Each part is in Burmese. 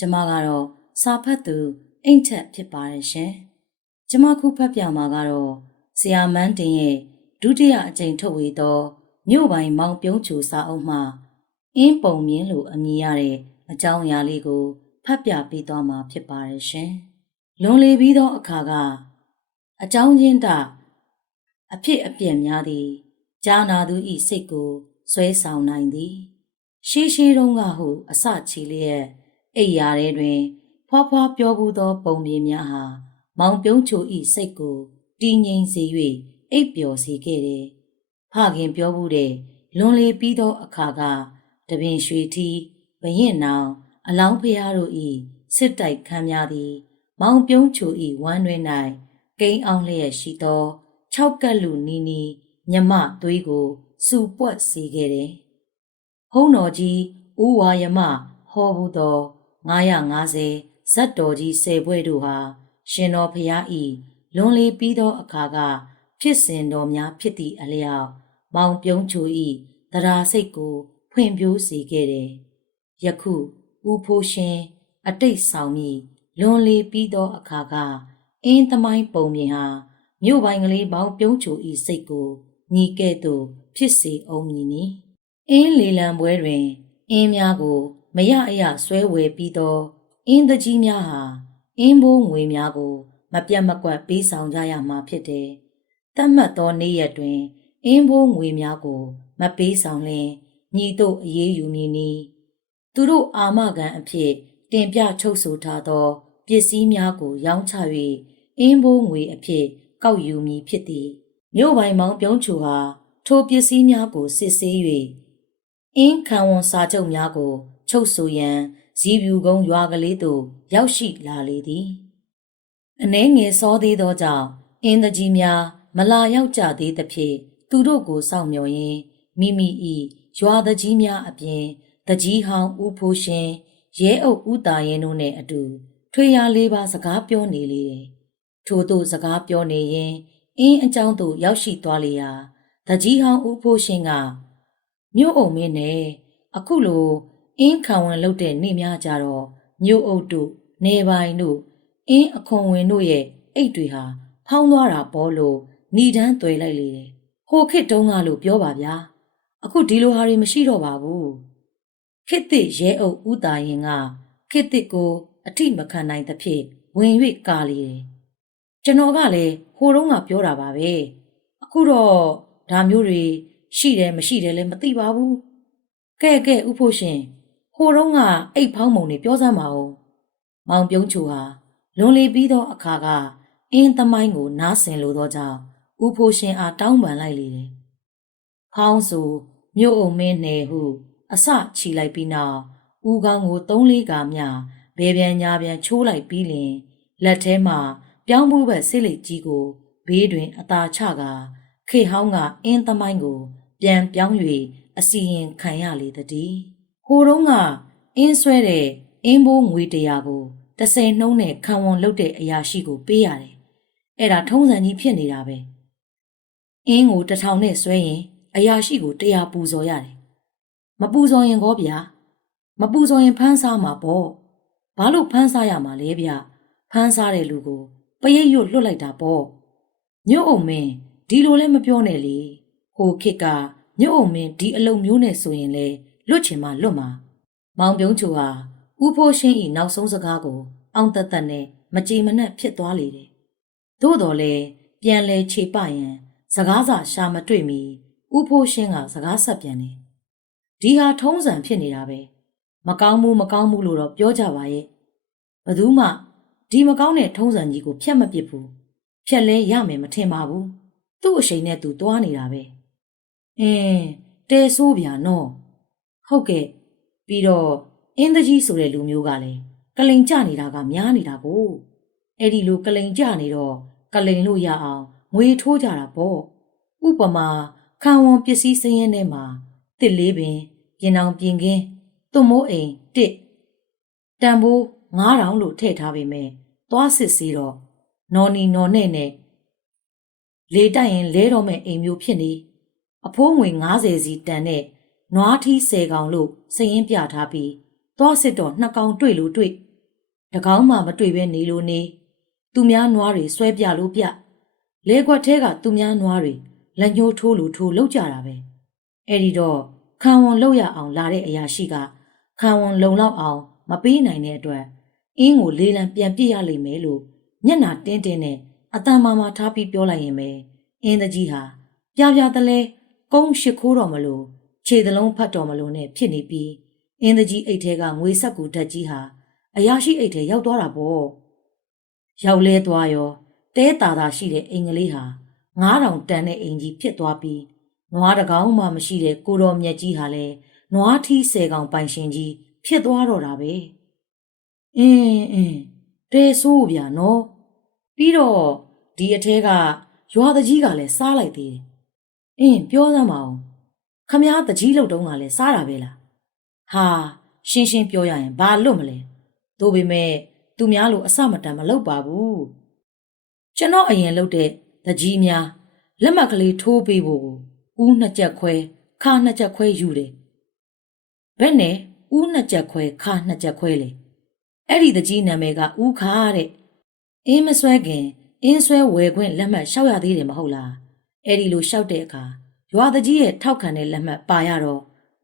ကျမကတော့စာဖတ်သူအိမ်ထက်ဖြစ်ပါတယ်ရှင်ကျမခုဖတ်ပြမှာကတော့ဆရာမန်းတင်ရဲ့ဒုတိယအကြိမ်ထုတ်ဝေသောမြို့ပိုင်မောင်ပြုံးချူစာအုပ်မှအင်းပုံမြင့်လို့အမည်ရတဲ့အကြောင်းအရာလေးကိုဖတ်ပြပေးသွားမှာဖြစ်ပါတယ်ရှင်လွန်လေပြီးသောအခါကအကြောင်းချင်းတအဖြစ်အပျက်များသည်ကြားနာသူဤစိတ်ကိုဆွဲဆောင်နိုင်သည် ရှေးရှေးတုန်းကဟုအစချီလျက် အိပ်ရာထဲတွင် ဖွားဖွားပြောဘူးသော ပုံမြင်များဟာမောင်ပြုံးချိုဤစိတ်ကိုတည်ငြိမ်စေ၍အိပ်ပျော်စေခဲ့တယ်။ဖခင်ပြောဘူးတဲ့လွန်လေပြီးသောအခါကတပင်ရွှေထီဘရင်နောင် အလောင်းဖျားတို့ဤစစ်တိုက်ခမ်းများသည် မောင်ပြုံးချိုဤဝမ်းတွင်၌ကိန်းအောင်လျက်ရှိသော၆ကက်လူနီနီမြမသွေးကိုစူပွက်စေခဲ့တယ်။ဟုံးတော်ကြီးဦးဝါယမဟောဘူးသော 950ဇတ်တော်ကြီးဆယ်ဘွဲ့တို့ဟာရှင်တော်ဖျားဤလွန်လေပြီးသောအခါကဖြစ်စဉ်တော်များဖြစ်သည့်အလျောက်မောင်ပြုံးချူဤတရားစိတ်ကိုဖွင့်ပြိုးစေခဲ့တယ်။ယခုဦးဖိုးရှင်အတိတ်ဆောင်မိလွန်လေပြီးသောအခါကအင်းသမိုင်းပုံမြင်ဟာမြို့ပိုင်ကလေးမောင်ပြုံးချူဤစိတ်ကိုညီကဲ့သို့ဖြစ်စေအောင်မည်နီ။အင်းလေလံပွဲတွင် အင်းများကို မရအရဆွဲဝယ်ပြီးသောအင်းတကြီးများဟာအင်းဘိုးငွေများကို မပြတ်မကွက်ပေးဆောင်ကြရမှာဖြစ်တယ်။တတ်မှတ်သောနေ့ရက်တွင် အင်းဘိုးငွေများကို မပေးဆောင်လျင်ညီတို့အေးအေးယူမည်နီ။သူတို့အာမခံအဖြစ် တင်ပြချုပ်ဆိုထားသော ပစ္စည်းများကို ရောင်းချ၍အင်းဘိုးငွေအဖြစ် ကောက်ယူမည်ဖြစ်သည်။မြို့ပိုင်မောင်ပြုံးချူဟာထိုပစ္စည်းများကိုစစ်ဆေး၍အင်းခံဝန်စာချုပ်များကို ချုပ်ဆိုရန်ဇီးဖြူကုန်းရွာကလေးသို့ရောက်ရှိလာလေသည်အနှဲငယ်စောသေးသောကြောင့်အင်းတကြီးများမလာရောက်ကြသေးသဖြင့်သူတို့ကိုစောင့်မျှော်ရင်းမိမိ၏ရွာတကြီးများအပြင်တကြီးဟောင်းဦးဖိုးရှင်ရဲအုပ်ဦးတာရင်တို့နှင့်အတူ ထွေရလေးပါစကားပြောနေလေတယ်ထို့သို့စကားပြောနေရင်အင်းအကြောင်းသို့ရောက်ရှိသွားလေရာတကြီးဟောင်းဦးဖိုးရှင်ကမြို့အုံမင်းနဲ့အခုလို အင်းခံဝင်လုပ်တဲ့နေများကြတော့မြို့အုပ်တို့နေပိုင်တို့အင်းအခွန်ဝင်တို့ရဲ့အိတ်တွေဟာဖောင်းသွားတာပေါ်လို့ဏီတန်းသွယ်လိုက်လေတယ်ဟိုခေတ်တုန်းကလို့ပြောပါဗျာအခုဒီလိုဟာတွေမရှိတော့ပါဘူးခေတ်သစ်ရဲအုပ်ဦးတာရင်ကခေတ်သစ်ကိုအထိမခံနိုင်သဖြင့်ဝင်၍ကာလီတယ်ကျွန်တော်ကလည်းဟိုတုန်းကပြောတာပါပဲအခုတော့ဒါမျိုးတွေရှိတယ်မရှိတယ်လည်းမသိပါဘူးကဲကဲဥဖို့ရှင် ဟိုတုန်းကအိတ်ဖောင်းမုံတွေပြောစမ်းပါဦးမောင်ပြုံးချူဟာလွန်လေပြီးသောအခါကအင်းသမိုင်းကိုနားဆင်လိုသောကြောင့်ဥဖို့ရှင်အားတောင်းပန်လိုက်လေတယ်ဖောင်းဆိုမြို့အုံမင်းနယ်ဟု အစချီလိုက်ပြီးနောက်ဦးကောင်းကိုသုံးလေးကာမျှဘယ်ပြန်ညာပြန်ချိုးလိုက်ပြီးလင်လက်ထဲမှာပြောင်းဖို့ဘက်ဆိတ်လိတ်ကြီးကိုဘေးတွင်အသာချကာခေဟောင်းကအင်းသမိုင်းကို ပြန်ပြောင်း၍အစီရင်ခံရလေတည်း ဟိုတုန်းကအင်းဆွဲတဲ့အင်းဘိုးငွေတရာကို30နှုံးနဲ့ခံဝန်လုပ်တဲ့အရာရှိကိုပေးရတယ်အဲ့ဒါထုံးစံကြီးဖြစ်နေတာပဲအင်းကိုတစ်ထောင်နဲ့ဆွဲရင် အရာရှိကိုတရားပူဇော်ရတယ်မပူဇော်ရင်ကောဗျာမပူဇော်ရင်ဖမ်းစားမှာပေါ့ဘာလို့ဖမ်းစားရမှာလဲဗျဖမ်းစားတဲ့လူကိုပရိတ်ရွတ်လွတ်လိုက်တာပေါ့မြို့အုံမင်းဒီလိုလည်းမပြောနဲ့လေဟိုခေတ်ကမြို့အုံမင်းဒီအလုံမျိုးနဲ့ဆိုရင်လေ လွတ်ချင်မှလွတ်မှာမောင်ပြုံးချူဟာဦးဖိုးရှင်းဤနောက်ဆုံးစကားကို အောင်တက်တက်နဲ့မကြည်မနှက်ဖြစ်သွားလေတယ်သို့တော်လဲပြန်လဲခြေပရန်စကားစာရှာမတွေ့မီဦးဖိုးရှင်းကစကားဆက်ပြန်တယ်ဒီဟာထုံးစံဖြစ်နေတာပဲမကောင်းဘူးမကောင်းဘူးလို့တော့ပြောကြပါရဲ့ဘယ်သူမှဒီမကောင်းတဲ့ထုံးစံကြီးကိုဖျက်မပစ်ဘူးဖျက်လဲရမယ်မထင်ပါဘူးသူ့အချိန်နဲ့သူတွားနေတာပဲအင်းတဲဆိုးဗျာနော် ဟုတ်ကဲ့ပြီးတော့အင်းတကြီးဆိုတဲ့လူမျိုးကလည်းကလိန်ကြနေတာကများနေတာကိုအဲ့ဒီလိုကလိန်ကြနေတော့ကလိန်လို့ရအောင်ငွေထိုးကြတာပေါ့ဥပမာခံဝန်ပစ္စည်းစင်းရဲထဲမှာတစ်လေးပင်ပြင်အောင်ပြင်ခင်းသွမိုးအိမ်တစ်တန်ဖိုး9000လို့ထည့်ထားပေမဲ့သွားစစ်စီတော့နော်နီနော်နဲ့နဲ့လေတိုက်ရင်လဲတော့မဲ့အိမ်မျိုးဖြစ်နေအဖိုးငွေ90စီတန်နဲ့ နွားထီး10ကောင်လို့စရင်ပြထားပြီးသွားစစ်တော့နှစ်ကောင်တွေ့လို့တွေ့တကောင်းမှမတွေ့ပဲနေလို့နေသူများနွားတွေဆွဲပြလို့ပြလဲခွက်ထဲကသူများနွားတွေလက်ညှိုးထိုးလို့ထိုးလောက်ကြတာပဲအဲ့ဒီတော့ခံဝန်လောက်ရအောင်လာတဲ့အရာရှိကခံဝန်လုံလောက်အောင်မပေးနိုင်တဲ့အတွက်အင်းကိုလေးလံပြန်ပြစ်ရလိမ့်မယ်လို့မျက်နာတင်းတင်းနဲ့အတန်မာမာထားပြီးပြောလိုက်ရင်ပဲအင်းတကြီးဟာပြပြတလဲကုန်းရှိခိုးတော်မလို့ ခြေသလုံးဖတ်တော်မလို့နဲ့ဖြစ်နေပြီးအင်းတကြီးအိတ်ထဲကငွေဆက်ကူဓာတ်ကြီးဟာအရာရှိအိတ်ထဲရောက်သွားတာပေါ့ရောက်လဲသွားရောတဲတာတာရှိတဲ့အိမ်ကလေးဟာ9000တန်တဲ့အိမ်ကြီးဖြစ်သွားပြီးနွားတကောင်မှမရှိတဲ့ကိုတော်မြတ်ကြီးဟာလည်းနွားထီးဆယ်ကောင်ပိုင်ရှင်ကြီးဖြစ်သွားတော့တာပဲအင်းအင်းတဲဆိုးဗျာနော်ပြီးတော့ဒီအထဲကရွာတကြီးကလည်းစားလိုက်သေးတယ်အင်းပြောစမ်းပါအောင် ခမားတကြီးလောက်တုံးကလည်းစားတာပဲလားဟာရှင်းရှင်းပြောရရင်ဘာလွတ်မလဲသို့ပေမဲ့သူများလိုအစမတန်မလုပ်ပါဘူးကျွန်တော်အရင်လုပ်တဲ့တကြီးများလက်မှတ်ကလေးထိုးပေးဖို့ဦးနှစ်ချက်ခွဲခါနှစ်ချက်ခွဲယူတယ်ဘယ်နဲ့ဦးနှစ်ချက်ခွဲခါနှစ်ချက်ခွဲလေအဲ့ဒီတကြီးနာမည်ကဦးခါတဲ့အင်းမဆွဲခင်အင်းဆွဲဝယ်ခွင့်လက်မှတ်လျှောက်ရသေးတယ်မဟုတ်လားအဲ့ဒီလိုလျှောက်တဲ့အခါ ရွာတကြီးရဲ့ထောက်ခံတဲ့လက်မှတ်ပါရတော့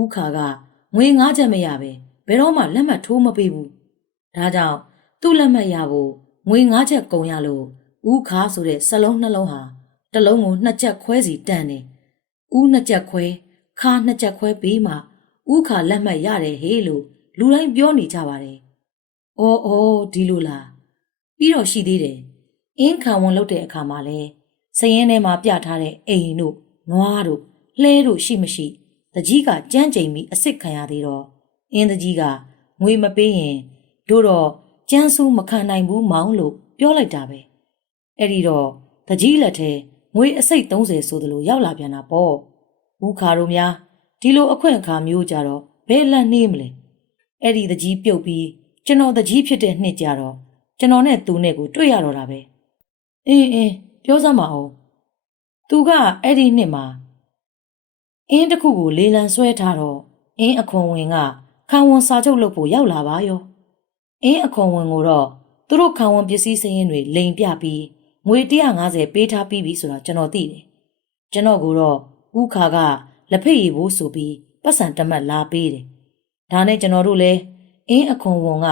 ဦးခါကငွေငါးချက်မရပဲဘယ်တော့မှလက်မှတ်ထိုးမပေးဘူးဒါကြောင့်သူ့လက်မှတ်ရဖို့ငွေငါးချက်ကုန်ရလို့ဦးခါဆိုတဲ့စလုံးနှလုံးဟာတစ်လုံးကိုနှစ်ချက်ခွဲစီတန်တယ်ဦးနှစ်ချက်ခွဲခါနှစ်ချက်ခွဲပြီးမှဦးခါလက်မှတ်ရတယ်ဟေးလို့လူတိုင်းပြောနေကြပါတယ်။အော်အော်ဒီလိုလားပြီးတော့ရှိသေးတယ်။အင်းခံဝန်လုပ်တဲ့အခါမှာလဲစရင်ထဲမှာပြထားတဲ့အိမ်တို့ နွားတို့လှဲတို့ရှိမရှိတကြီးကကြမ်းကြိမ်ပြီးအစ်စ်ခံရသေးတော့အင်းတကြီးကငွေမပေးရင်တို့တော့ကျန်းစုမခံနိုင်ဘူးမောင်လို့ပြောလိုက်တာပဲအဲ့ဒီတော့တကြီးလက်ထဲငွေအစိတ်30ဆိုသလိုရောက်လာပြန်တာပေါ့ဦးခါတို့များဒီလိုအခွင့်အခါမျိုးကြတော့ဘယ်လက်နှေးမလဲအဲ့ဒီတကြီးပြုတ်ပြီးကျွန်တော်တကြီးဖြစ်တဲ့နှစ်ကြတော့ကျွန်တော်နဲ့သူနဲ့ကိုတွေ့ရတော့တာပဲအင်းအင်းပြောစမ်းပါဦး သူကအဲ့ဒီနှစ်မှာအင်းတစ်ခုကိုလေလံဆွဲထားတော့အင်းအခွန်ဝင်ကခံဝန်စာချုပ်လုပ်ဖို့ရောက်လာပါရောအင်းအခွန်ဝင်ကိုတော့သူတို့ခံဝန်ပစ္စည်းစရင်တွေလိန်ပြပြီးငွေ150ပေးထားပြီးပြီဆိုတာကျွန်တော်သိတယ်ကျွန်တော်ကတော့ဥခါကလက်ဖက်ရည်ဖို့ဆိုပြီးပတ်စံတမတ်လာပေးတယ်ဒါနဲ့ကျွန်တော်တို့လည်းအင်းအခွန်ဝန်က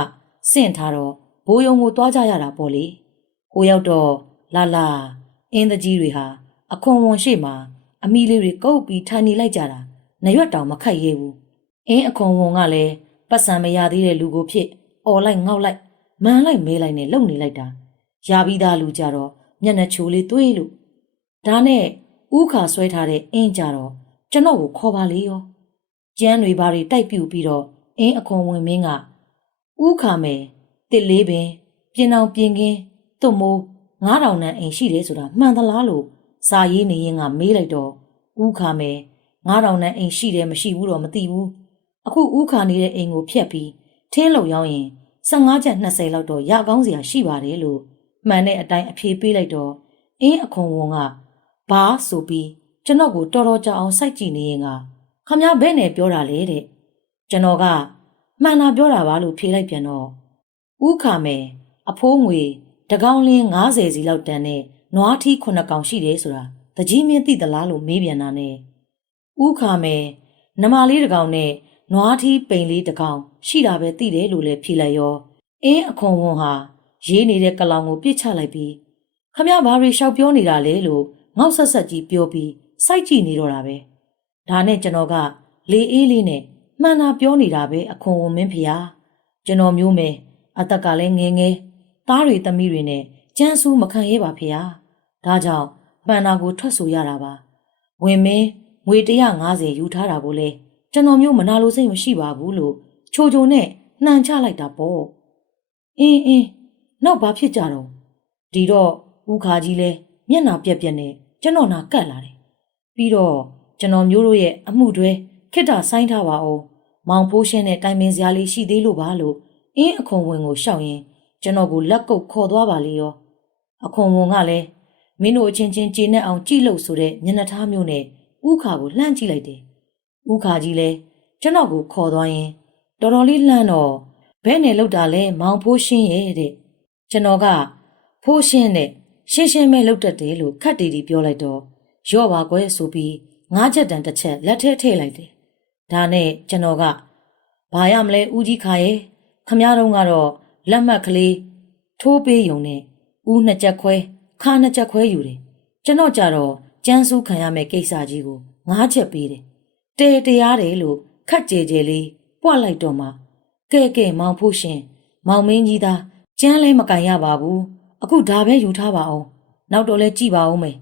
စင့်ထားတော့ဘိုးယုံကိုတွားကြရတာပေါ့လေဟိုရောက်တော့လာလာအင်းတကြီးတွေဟာ အခွန်ဝန်ရှိမှအမီလေးတွေကုတ်ပြီးထိုင်နေလိုက်ကြတာနရွက်တောင်မခတ်ရဲဘူးအင်းအခွန်ဝန်ကလည်းပတ်စံမရသေးတဲ့လူကိုဖြစ်អော်လိုက်ငေါက်လိုက်မန်လိုက်မဲလိုက်နဲ့လုံနေလိုက်တာရပြီးသားလူကြတော့မျက်နှာချိုလေးတွေးလို့ဒါနဲ့ဥခါဆွဲထားတဲ့အင်းကြတော့ကျွန်တော်ကိုခေါ်ပါလေရောကျန်းတွေဘာတွေတိုက်ပြူပြီးတော့အင်းအခွန်ဝင်မင်းကဥခါမယ်တစ်လေးပင် ပြင်အောင်ပြင်ကင်းသွတ်မိုး9000နန်းအိမ်ရှိတယ်ဆိုတာမှန်သလားလို့ စာရေးနေရင်ကမေးလိုက်တော့ဥခါမယ်9000နန်းအိမ်ရှိတယ်မရှိဘူးတော့မသိဘူးအခုဥခါနေတဲ့အိမ်ကိုဖျက်ပြီးထင်းလုံရောက်ရင်15ချက်20လောက်တော့ရကောင်းစရာရှိပါတယ်လို့မှန်တဲ့အတိုင်းအဖြေပေးလိုက်တော့အင်းအခွန်ဝန်ကဘာဆိုပြီးကျွန်တော်ကိုတော်တော်ကြာအောင်စိုက်ကြည့်နေရင်ကခမဘဲနဲ့ပြောတာလေတဲ့ကျွန်တော်ကမှန်တာပြောတာပါလို့ဖြေလိုက်ပြန်တော့ဥခါမယ်အဖိုးငွေတကောင်လင်း90စီလောက်တန်တဲ့ နွားထီး9ကောင်ရှိတယ်ဆိုတာတကြီးမင်းသိသလားလို့မေးပြန်တာနဲ့ဥခါမယ်နမလေးတကောင်နဲ့နွားထီးပိန်လေးတကောင်ရှိတာပဲသိတယ်လို့လည်းဖြေလိုက်ရောအင်းအခွန်ဝန်ဟာရေးနေတဲ့ကလောင်ကိုပြစ်ချလိုက်ပြီးခမဘာတွေရှောက်ပြောနေတာလဲလို့ငေါက်ဆက်ဆက်ကြီးပြောပြီးစိုက်ကြည့်နေတော့တာပဲဒါနဲ့ကျွန်တော်ကလေအေးလေးနဲ့မှန်တာပြောနေတာပဲအခွန်ဝန်မင်းဖျားကျွန်တော်မျိုးမယ်အသက်ကလည်းငယ်ငယ်သားတွေသမီးတွေနဲ့ ကြမ်းစူးမခံရဲပါဖျားဒါကြောင့်ပန်နာကိုထွက်ဆိုရတာပါဝင်မင်းငွေ150ယူထားတာကိုလေကျွန်တော်မျိုးမနာလိုစိတ်မရှိပါဘူးလို့ချိုချိုနဲ့နှံချလိုက်တာပေါ့အင်းအင်းနောက်ဘာဖြစ်ကြတော့ဒီတော့ဦးခါကြီးလဲမျက်နာပြက်ပြက်နဲ့ကျွန်တော်နာကတ်လာတယ်ပြီးတော့ကျွန်တော်မျိုးတို့ရဲ့အမှုတွေခိတ္တဆိုင်းထားပါအောင်မောင်ဖိုးရှင်းတဲ့တိုင်ပင်စရာလေးရှိသေးလို့ပါလို့အင်းအခွန်ဝင်ကိုရှောက်ရင်ကျွန်တော်ကိုလက်ကုပ်ခေါ်သွားပါလေရော အခွန်ဝန်ကလည်းမင်းတို့အချင်းချင်းကျေနပ်အောင်ကြည့်လို့ဆိုတဲ့ညနေသားမျိုးနဲ့ဥခါကိုလှမ်းကြည့်လိုက်တယ်ဥခါကြီးလဲကျွန်တော်ကိုခေါ်သွားရင်တော်တော်လေးလှမ်းတော့ဘဲနဲ့လောက်တာလဲမောင်ဖိုးရှင်းရဲ့တဲ့ကျွန်တော်ကဖိုးရှင်းနဲ့ရှင်းရှင်းပဲလောက်တတ်တယ်လို့ခတ်တီတီပြောလိုက်တော့ရော့ပါကွယ်ဆိုပြီးငါးချက်တန်တစ်ချက်လက်ထဲထည့်လိုက်တယ်ဒါနဲ့ကျွန်တော်ကဘာရမလဲဦးကြီးခါရဲ့ခမရတော့ကတော့လက်မှတ်ကလေးထိုးပေးယုံနဲ့ ဦးနှစ်ချက်ခွဲခါနှစ်ချက်ခွဲယူတယ်ကျွန်တော်ကြတော့ကျန်းစုခံရမယ့်ကိစ္စကြီးကိုငါးချက်ပေးတယ်တဲတရားတယ်လို့ခက်ကြဲကြဲလေးပွက်လိုက်တော့မှကဲကဲမောင်ဖို့ရှင်မောင်မင်းကြီးသားကျန်းလဲမကန်ရပါဘူးအခုဒါပဲယူထားပါအောင်နောက်တော့လဲကြည့်ပါဦးမယ်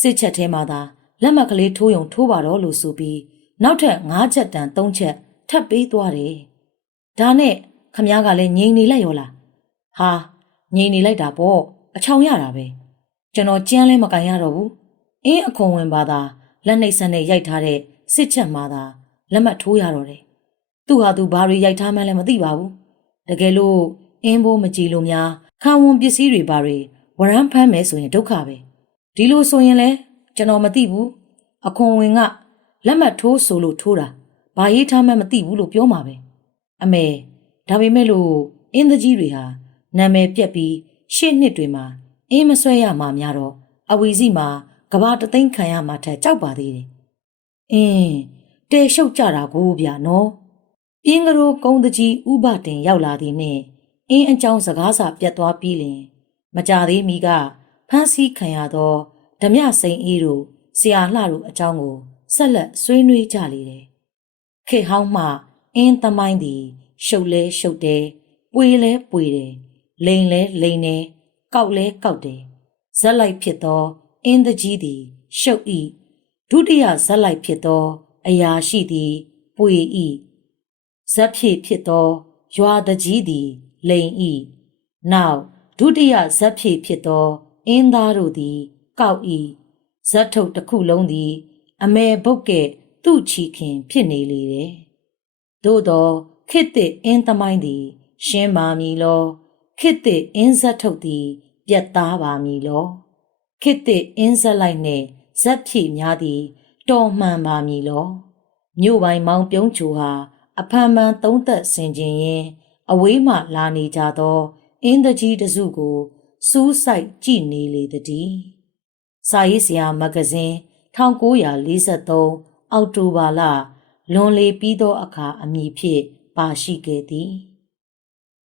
စစ်ချက်ထဲမှာသာလက်မှတ်ကလေးထိုးယုံထိုးပါတော့လို့ဆိုပြီးနောက်ထပ်၅ချက်တန်၃ချက်ထပ်ပေးသွားတယ်ဒါနဲ့ခမည်းကလည်းငြိမ်နေလိုက်ရောလားဟာငြိမ်နေလိုက်တာပေါ့ အချောင်ရတာပဲကျွန်တော်ကျန်းလဲမကန်ရတော့ဘူးအင်းအခွန်ဝင်ပါသာလက်နှိပ်စက်နဲ့ရိုက်ထားတဲ့စစ်ချက်မှာသာလက်မှတ်ထိုးရတော့တယ်သူဟာသူဘာတွေရိုက်ထားမှန်းလည်းမသိပါဘူးတကယ်လို့အင်းဘိုးမကြည်လို့များခါဝန်ပစ္စည်းတွေဘာတွေဝရမ်းဖမ်းမယ်ဆိုရင်ဒုက္ခပဲဒီလိုဆိုရင်လဲကျွန်တော်မသိဘူးအခွန်ဝင်ကလက်မှတ်ထိုးဆိုလို့ထိုးတာဘာရေးထားမှန်းမသိဘူးလို့ပြောမှာပဲအမေဒါပေမဲ့လို့အင်းတကြီးတွေဟာနာမည်ပြက်ပြီး ရှေ့နှစ်တွေမှာအင်းမဆွဲရမှာများတော့အဝီစီမှာကဘာတသိန်းခံရမှာထက်ကြောက်ပါသေးတယ်အင်းတဲရှုပ်ကြတာကိုဗျာနော်ပြင်းကလေးကုန်းတကြီးဥပတင်ရောက်လာသည်နှင့်အင်းအကြောင်းစကားစာပြတ်သွားပြီးလင် မကြသေးမီကဖမ်းဆီးခံရသောဓမြစိန်အေးတို့ဆရာလှတို့အကြောင်းကိုဆက်လက်ဆွေးနွေးကြလေတယ်ခေဟောင်းမှအင်းသမိုင်းသည် ရှုပ်လဲရှုပ်တယ်ပွေလဲပွေတယ် လိန်လဲလိန်တယ်ကောက်လဲကောက်တယ်ဇက်လိုက်ဖြစ်သောအင်းတကြီးသည်ရှုပ်ဤဒုတိယဇက်လိုက်ဖြစ်သော အရာရှိသည်ပွေဤဇက်ဖြစ်ဖြစ်သောရွာတကြီးသည်လိန်ဤနောက်ဒုတိယဇက်ဖြစ်ဖြစ်သောအင်းသားတို့သည်ကောက်ဤဇက်ထုတ်တစ်ခုလုံးသည် အမေဘုတ်ကဲ့သူ့ချီခင်ဖြစ်နေလေတယ်သို့သောခေတ်သစ်အင်းသမိုင်းသည် ရှင်းပါမည်လော ခေတ်သစ်အင်းဇက်ထုတ်သည်ပြတ်သားပါမည်လောခေတ်သစ်အင်းဇက်လိုက်နှင့်ဇက်ဖြည့်များသည်တော်မှန်ပါမည်လောမြို့ပိုင်းမောင်ပြုံးချူဟာအဖန်မှန်သုံးသက်ဆင်ခြင်ရင်အဝေးမှလာနေကြသောအင်းတကြီးတစုကိုစူးစိုက်ကြည့်နေလေသည်စာရေးဆရာမဂဇင်း1943အောက်တိုဘာလလွန်လေပြီးသောအခါအမည်ဖြင့်ပါရှိခဲ့သည်